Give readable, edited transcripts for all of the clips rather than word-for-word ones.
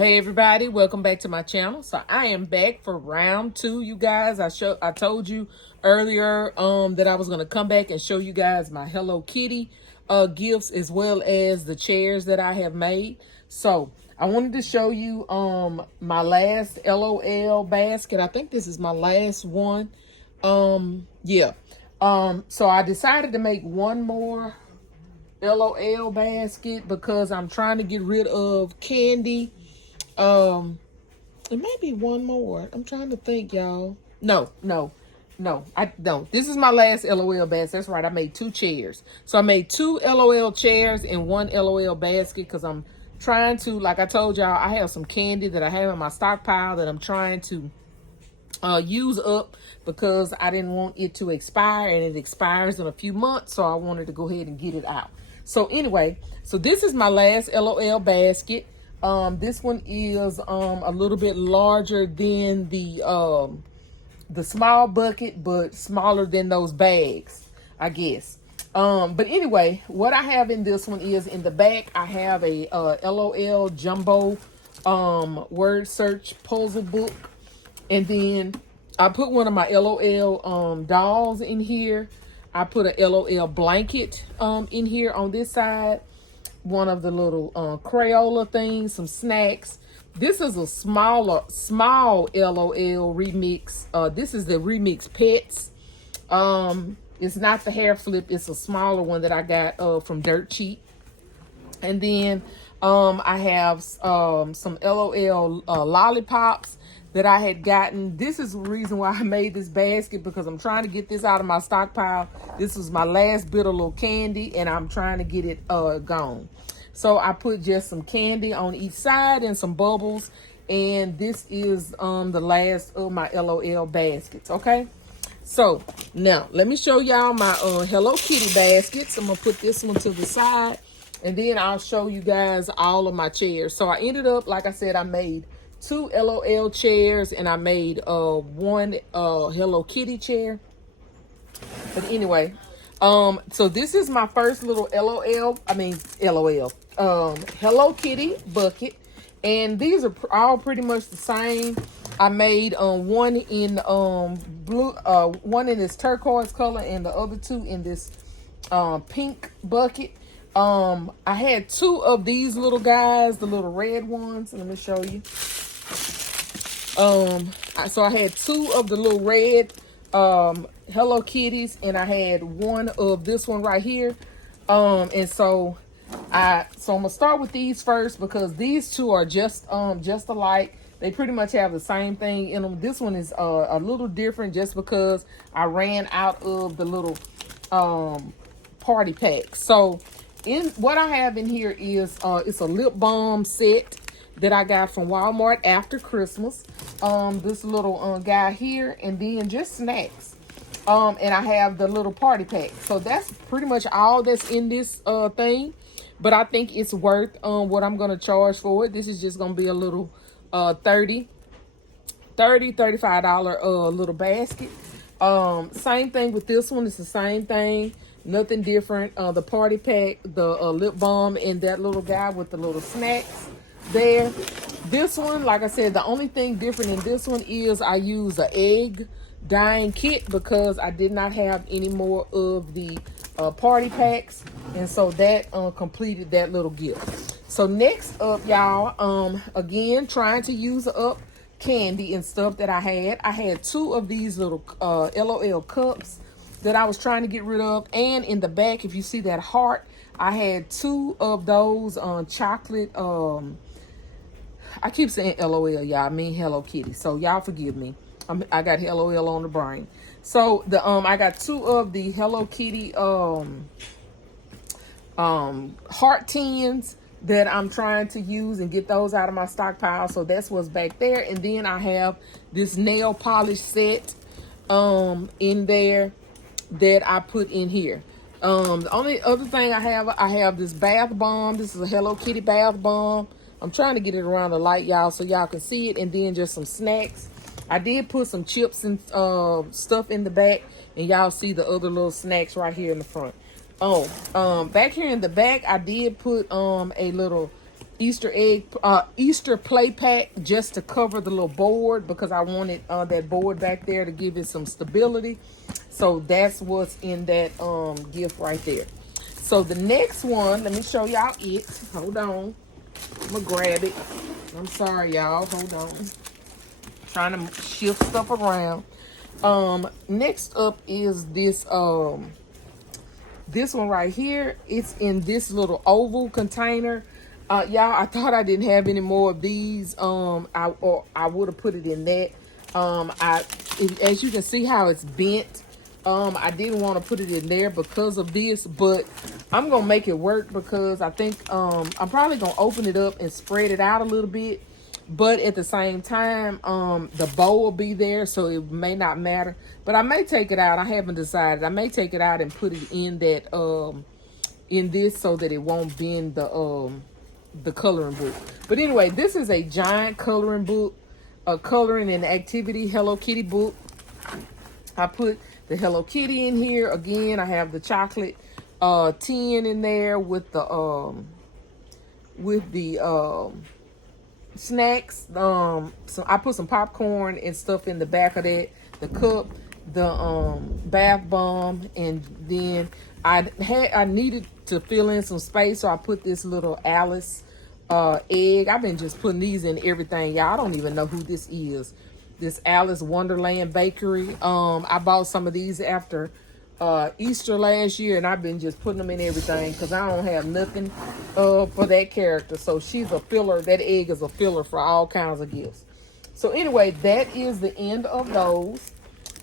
Hey everybody, welcome back to my channel. So I am back for round 2, you guys. I told you earlier that I was going to come back and show you guys my Hello Kitty gifts, as well as the chairs that I have made. So I wanted to show you my last LOL basket. I think this is my last one. So I decided to make one more LOL basket because I'm trying to get rid of candy. It may be one more. I'm trying to think, y'all. No. I don't. This is my last LOL basket. That's right. I made 2 chairs. So I made 2 LOL chairs and 1 LOL basket because I'm trying to, like I told y'all, I have some candy that I have in my stockpile that I'm trying to use up because I didn't want it to expire, and it expires in a few months. So I wanted to go ahead and get it out. So anyway, so this is my last LOL basket. This one is a little bit larger than the small bucket, but smaller than those bags, I guess. But anyway, what I have in this one is, in the back, I have a LOL jumbo word search puzzle book. And then I put one of my LOL dolls in here. I put a LOL blanket in here on this side. One of the little Crayola things, some snacks. This is a small LOL remix. This is the remix pets. It's not the hair flip. It's a smaller one that I got from Dirt Cheap. And then I have some LOL lollipops that I had gotten. This is the reason why I made this basket, because I'm trying to get this out of my stockpile. This was my last bit of little candy, and I'm trying to get it gone. So I put just some candy on each side and some bubbles, and this is the last of my LOL baskets, okay? So now let me show y'all my Hello Kitty baskets. I'm gonna put this one to the side, and then I'll show you guys all of my chairs. So I ended up, like I said, I made 2 LOL chairs, and I made 1 Hello Kitty chair. But anyway, so this is my first little Hello Kitty bucket, and these are all pretty much the same. I made one in blue, one in this turquoise color, and the other 2 in this pink bucket. I had 2 of these little guys, the little red ones. Let me show you. So I had 2 of the little red Hello Kitties, and I had 1 of this one right here. And so I'm gonna start with these first, because these 2 are just alike. They pretty much have the same thing in them. This one is a little different just because I ran out of the little party pack. So in what I have in here is it's a lip balm set that I got from Walmart after Christmas. This little guy here, and then just snacks. And I have the little party pack. So that's pretty much all that's in this thing. But I think it's worth what I'm gonna charge for it. This is just gonna be a little $35 little basket. Same thing with this one. It's the same thing, nothing different. The party pack, the lip balm, and that little guy with the little snacks there. This one, like I said, the only thing different in this one is I use an egg dyeing kit because I did not have any more of the party packs, and so that completed that little gift. So next up, y'all, again, trying to use up candy and stuff that I had 2 of these little LOL cups that I was trying to get rid of. And in the back, if you see that heart, I had 2 of those chocolate, I keep saying LOL, y'all, I mean Hello Kitty, so y'all forgive me. I got LOL on the brain. So the I got 2 of the Hello Kitty heart tins that I'm trying to use and get those out of my stockpile. So that's what's back there. And then I have this nail polish set in there that I put in here. The only other thing I have this bath bomb. This is a Hello Kitty bath bomb. I'm trying to get it around the light, y'all, so y'all can see it. And then just some snacks. I did put some chips and stuff in the back, and y'all see the other little snacks right here in the front. Back here in the back, I did put a little Easter play pack just to cover the little board because I wanted that board back there to give it some stability. So that's what's in that gift right there. So the next one, let me show y'all it. Hold on. I'm gonna grab it. I'm sorry, y'all. Hold on. Trying to shift stuff around. Next up is this this one right here. It's in this little oval container. Y'all, I thought I didn't have any more of these. I would have put it in that. As you can see how it's bent. I didn't want to put it in there because of this, but I'm gonna make it work because I think I'm probably gonna open it up and spread it out a little bit. But at the same time, the bowl will be there, so it may not matter. But I may take it out. I haven't decided. I may take it out and put it in that in this so that it won't bend the coloring book. But anyway, this is a giant coloring book, a coloring and activity Hello Kitty book. I put the Hello Kitty in here. Again, I have the chocolate tin in there with the snacks. So I put some popcorn and stuff in the back of that, the cup, the bath bomb, and then I needed to fill in some space, so I put this little Alice egg. I've been just putting these in everything, y'all. I don't even know who this is. This Alice Wonderland Bakery. I bought some of these after Easter last year, and I've been just putting them in everything because I don't have nothing for that character. So she's a filler. That egg is a filler for all kinds of gifts. So anyway, that is the end of those.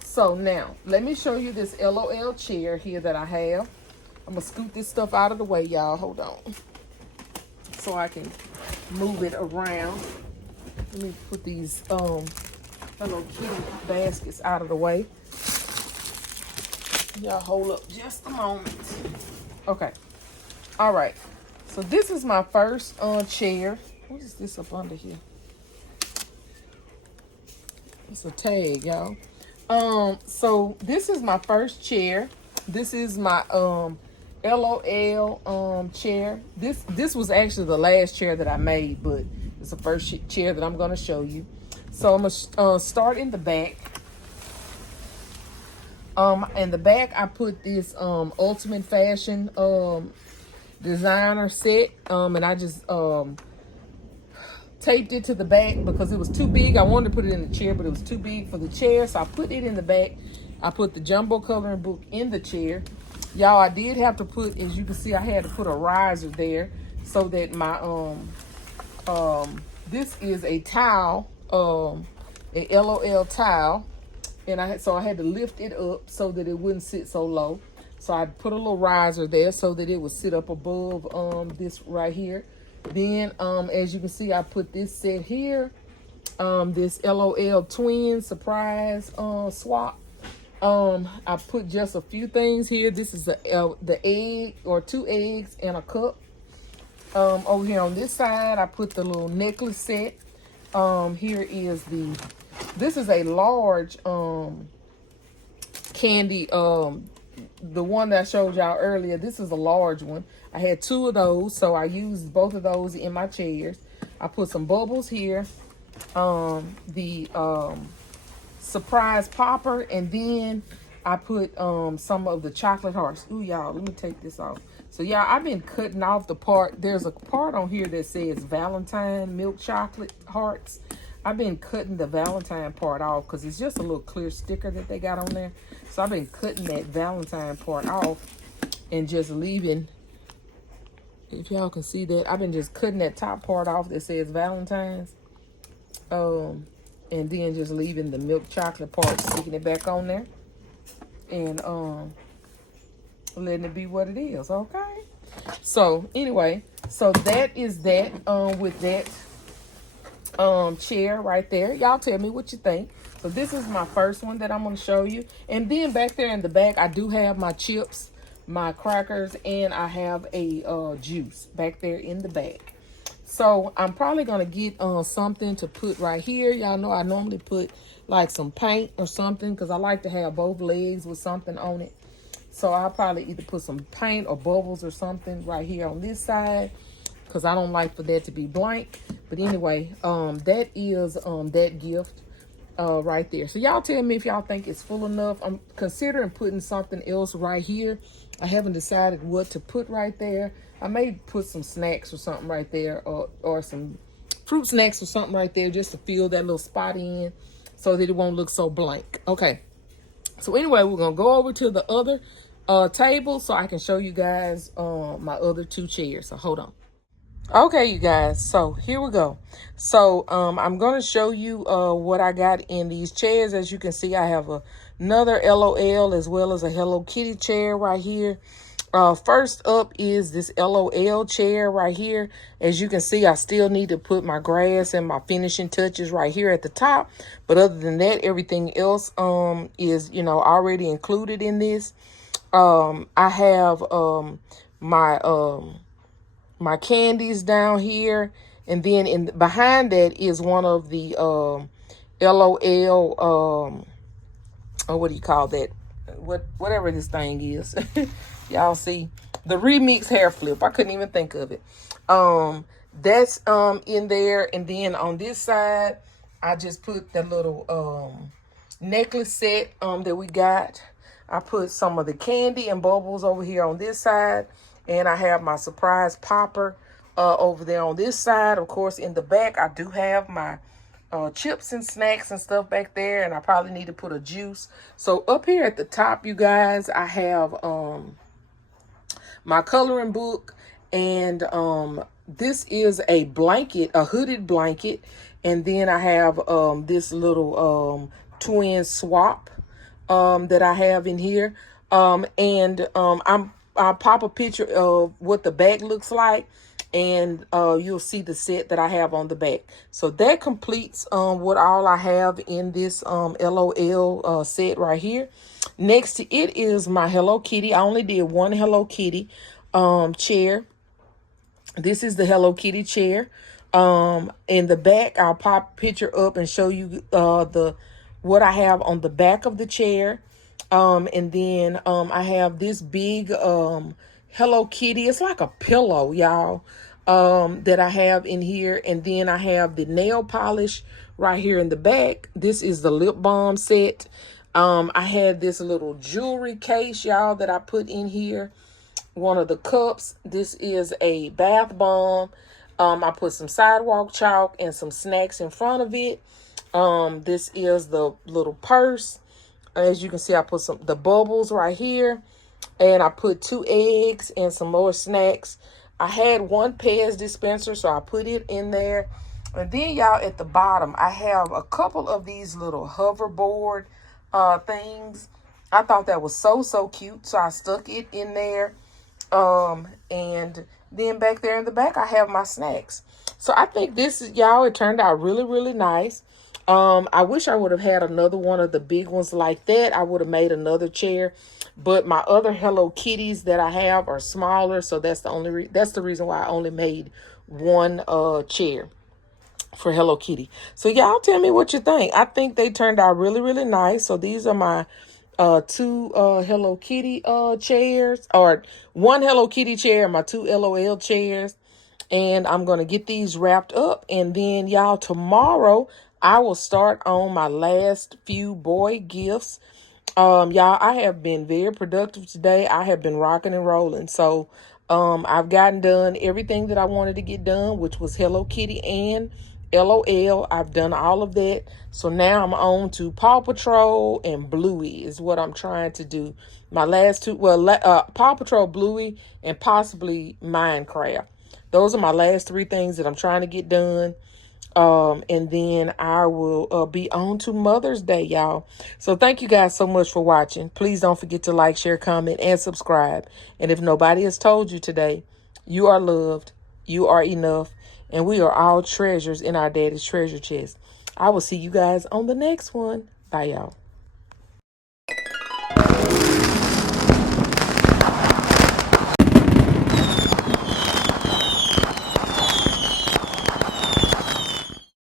So now, let me show you this LOL chair here that I have. I'm going to scoot this stuff out of the way, y'all. Hold on. So I can move it around. Let me put these Hello Kitty baskets out of the way. Y'all hold up just a moment. Okay. All right. So this is my first chair. What is this up under here? It's a tag, y'all. So this is my first chair. This is my LOL chair. This was actually the last chair that I made, but it's the first chair that I'm gonna show you. So I'm gonna start in the back. In the back, I put this Ultimate Fashion designer set, and I just taped it to the back because it was too big. I wanted to put it in the chair, but it was too big for the chair, so I put it in the back. I put the jumbo coloring book in the chair. Y'all, I did have to put, as you can see, I had to put a riser there so that my this is a towel, a LOL towel. And I had to lift it up so that it wouldn't sit so low. So I put a little riser there so that it would sit up above this right here. Then as you can see, I put this set here, this LOL twin surprise swap. I put just a few things here. This is the egg, or 2 eggs and a cup. Over here on this side, I put the little necklace set. Here is this is a large candy, the one that I showed y'all earlier. This is a large one. I had 2 of those, so I used both of those in my chairs. I put some bubbles here, the surprise popper, and then I put some of the chocolate hearts. Ooh, y'all, let me take this off. So y'all, I've been cutting off the part. There's a part on here that says Valentine milk chocolate hearts. I've been cutting the Valentine part off because it's just a little clear sticker that they got on there. So I've been cutting that Valentine part off and just leaving, if y'all can see that, I've been just cutting that top part off that says Valentine's. And then just leaving the milk chocolate part, sticking it back on there. And letting it be what it is, okay? So anyway, so that is that with that chair right there. Y'all tell me what you think. So this is my first one that I'm going to show you. And then back there in the back, I do have my chips, my crackers, and I have a juice back there in the back. So I'm probably going to get something to put right here. Y'all know I normally put like some paint or something because I like to have both legs with something on it. So I'll probably either put some paint or bubbles or something right here on this side. because I don't like for that to be blank. But anyway, that is that gift right there. So y'all tell me if y'all think it's full enough. I'm considering putting something else right here. I haven't decided what to put right there. I may put some snacks or something right there, or some fruit snacks or something right there, just to fill that little spot in so that it won't look so blank. Okay, so anyway, we're gonna go over to the other table so I can show you guys my other two chairs. So hold on. Okay, you guys, so here we go. So I'm going to show you what I got in these chairs. As you can see, I have another LOL as well as a Hello Kitty chair right here. First up is this LOL chair right here. As you can see, I still need to put my grass and my finishing touches right here at the top. But other than that, everything else is, you know, already included in this. I have my candies down here, and then behind that is one of the LOL or what do you call that, whatever this thing is. Y'all see the remix hair flip. I couldn't even think of it. That's in there, and then on this side I just put the little necklace set that we got. I put some of the candy and bubbles over here on this side. And I have my surprise popper over there on this side. Of course, in the back, I do have my chips and snacks and stuff back there. And I probably need to put a juice. So up here at the top, you guys, I have my coloring book. And this is a blanket, a hooded blanket. And then I have this little twin swap that I have in here. I'll pop a picture of what the back looks like, and you'll see the set that I have on the back. So that completes what all I have in this LOL set right here. Next to it is my Hello Kitty. I only did one Hello Kitty chair. This is the Hello Kitty chair. In the back, I'll pop a picture up and show you what I have on the back of the chair. And then I have this big Hello Kitty. It's like a pillow, y'all, that I have in here. And then I have the nail polish right here in the back. This is the lip balm set. I had this little jewelry case, y'all, that I put in here. One of the cups. This is a bath bomb. I put some sidewalk chalk and some snacks in front of it. This is the little purse. As you can see, I put the bubbles right here, and I put 2 eggs and some more snacks. I had one Pez dispenser, so I put it in there. And then, y'all, at the bottom, I have a couple of these little hoverboard things. I thought that was so cute, so I stuck it in there. And then back there in the back, I have my snacks. So I think this is, y'all, it turned out really nice. I wish I would have had another one of the big ones like that. I would have made another chair, but my other Hello Kitties that I have are smaller, so that's the reason why I only made one chair for Hello Kitty. So y'all tell me what you think. I think they turned out really nice. So these are my 2 Hello Kitty chairs, or 1 Hello Kitty chair and my 2 LOL chairs. And I'm going to get these wrapped up, and then y'all, tomorrow I will start on my last few boy gifts. Y'all, I have been very productive today. I have been rocking and rolling. So I've gotten done everything that I wanted to get done, which was Hello Kitty and LOL. I've done all of that. So now I'm on to Paw Patrol and Bluey is what I'm trying to do. My last 2, Paw Patrol, Bluey, and possibly Minecraft. Those are my last 3 things that I'm trying to get done. And then I will be on to Mother's Day, y'all. So thank you guys so much for watching. Please don't forget to like, share, comment, and subscribe. And if nobody has told you today, you are loved, you are enough, and we are all treasures in our daddy's treasure chest. I will see you guys on the next one. Bye, y'all.